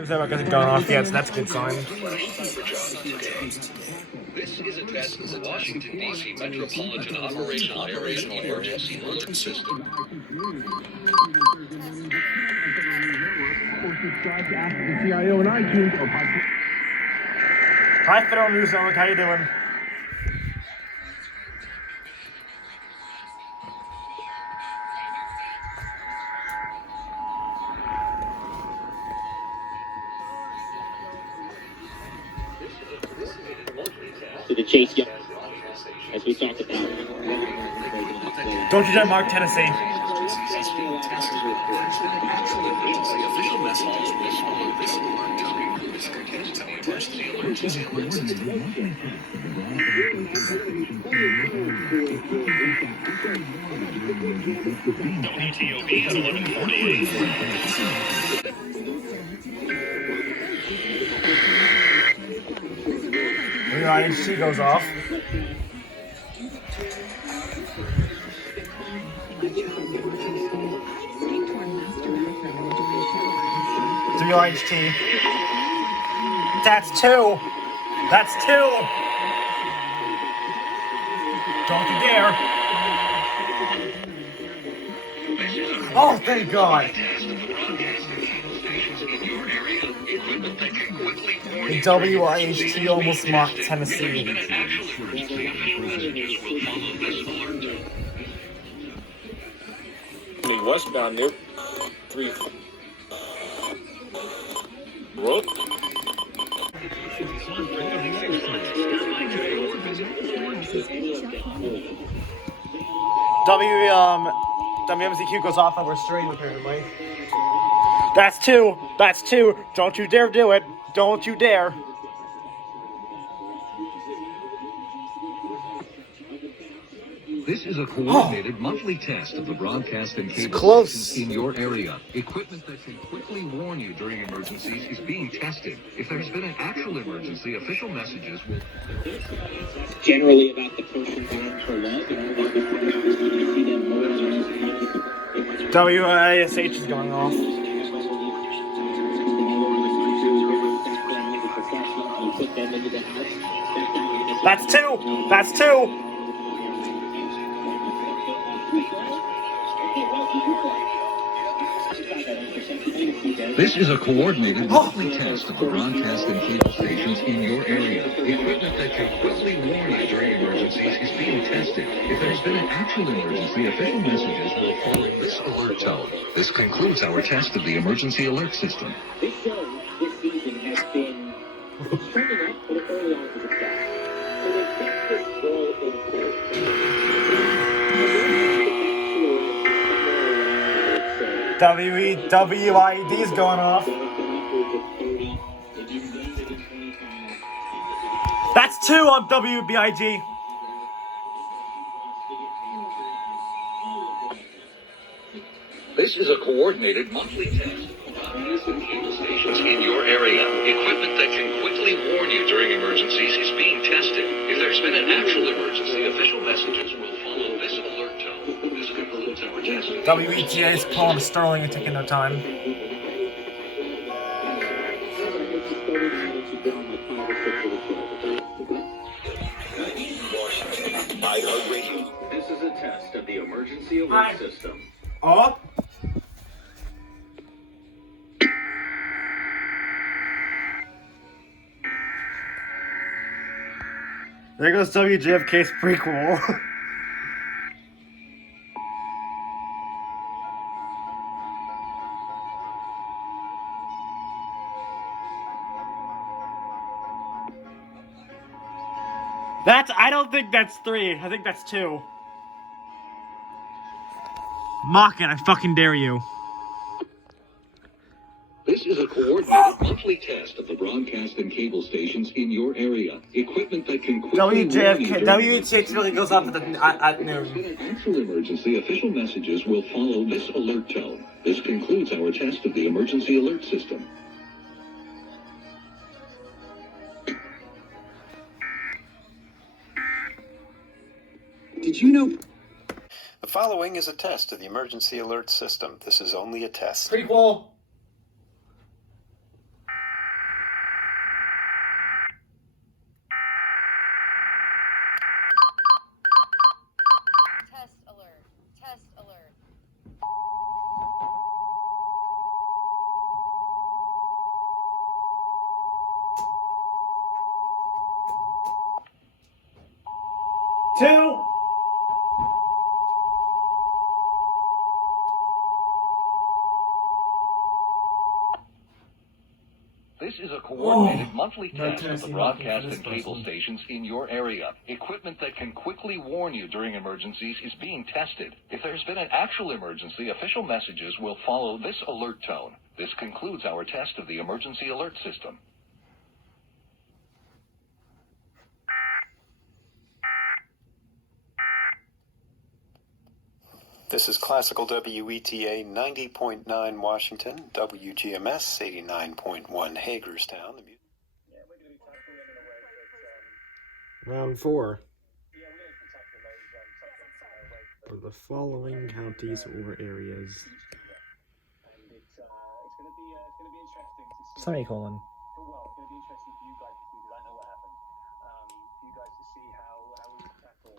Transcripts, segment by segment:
news network hasn't gone off yet, so that's a good sign. This is a test of the Washington, D.C. Metropolitan Operational Area Alert System. Hi, Federal News Network, how you doing? To the chase, as we talked about. Don't you dare mark Tennessee. WTOB at 11:48. The IHC goes off. WIHT. That's two. That's two. Don't you dare. Oh, thank God. The WIHT almost mocked Tennessee. Westbound near 3. Road. WMCQ goes off and we're straight apparently. That's two. That's two. Don't you dare do it. Don't you dare. This is a coordinated monthly test of the broadcast and cable stations in your area. Equipment that can quickly warn you during emergencies is being tested. If there's been an actual emergency, official messages will... Generally about the person going for love, WISH is going off. That's two. That's two. This is a coordinated monthly test of the broadcast and cable stations in your area. Equipment that can quickly warn you during emergencies is being tested. If there's been an actual emergency, official messages will follow this alert tone. This concludes our test of the emergency alert system. This show this season has been trending up for the early on to the test. So they think this role in WID is going off. That's two on WBIG. This is a coordinated monthly test of broadcast and cable stations in your area. Equipment that can quickly warn you during emergencies is being tested. If there's been an actual emergency, official messages will follow this alert tone. This concludes our test. WETA is pulling a Sterling and taking their time. This is a test of the emergency alert system. Up. There goes WJFK's prequel. I don't think that's three. I think that's two. Mock it, I fucking dare you. This is a coordinated monthly test of the broadcast and cable stations in your area. Equipment that can quickly WHH really goes off at noon. If there's been an actual emergency, official messages will follow this alert tone. This concludes our test of the emergency alert system. Did you know? The following is a test of the emergency alert system. This is only a test. Prequel. 2. This is a coordinated monthly no test of Tennessee the Muffin broadcast for this and cable person. stations in your area. Equipment that can quickly warn you during emergencies is being tested. If there's been an actual emergency, official messages will follow this alert tone. This concludes our test of the emergency alert system. This is Classical WETA 90.9 Washington, WGMS 89.1 Hagerstown. The Round 4. For the following counties or areas. Semicolon. Well, it's going to be interesting for you guys to see, because I know what happened. For you guys to see how we tackle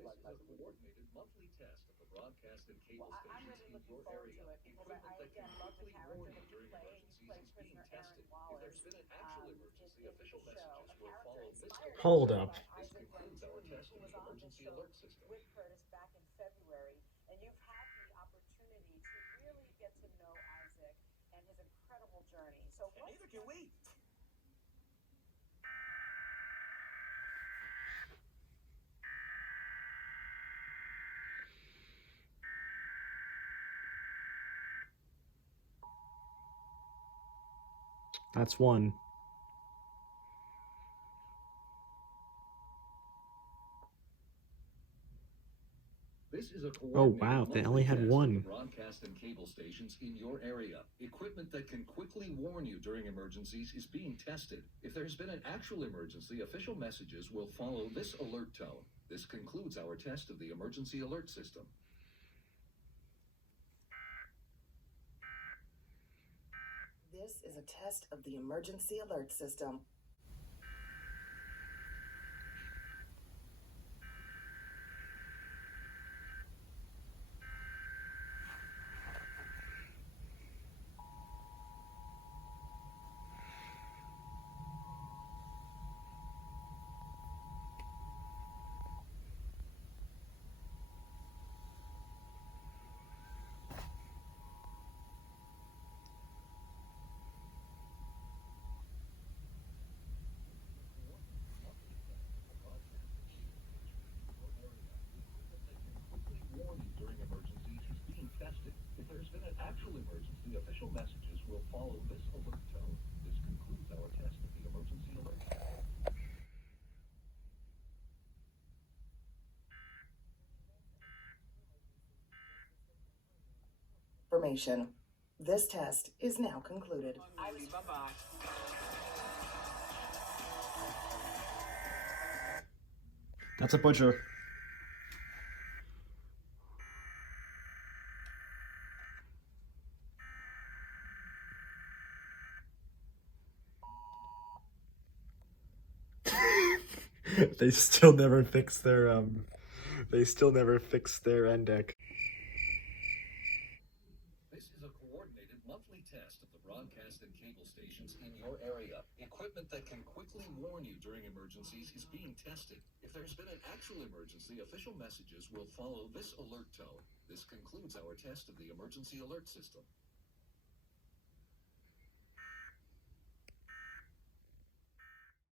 Black Lives Matter. Coordinated monthly test of the broadcast and cable stations in your area. Equipment that can quickly warn you during emergencies is being tested. If there's been an actual emergency, official messages will follow this. Hold up. This concludes our test of the emergency alert system. With Curtis back in February, and you've had the opportunity to really get to know Isaac and his incredible journey. So neither can we. That's 1. This is a Oh wow, they only had 1. Broadcast and cable stations in your area. Equipment that can quickly warn you during emergencies is being tested. If there's been an actual emergency, official messages will follow this alert tone. This concludes our test of the emergency alert system. This is a test of the emergency alert system. During emergencies is being tested. If there's been an actual emergency, official messages will follow this alert tone. This concludes our test of the emergency alert. Information. This test is now concluded. Bye-bye. That's a butcher. They still never fixed their end deck. This is a coordinated monthly test of the broadcast and cable stations in your area. Equipment that can quickly warn you during emergencies is being tested. If there's been an actual emergency, official messages will follow this alert tone. This concludes our test of the emergency alert system.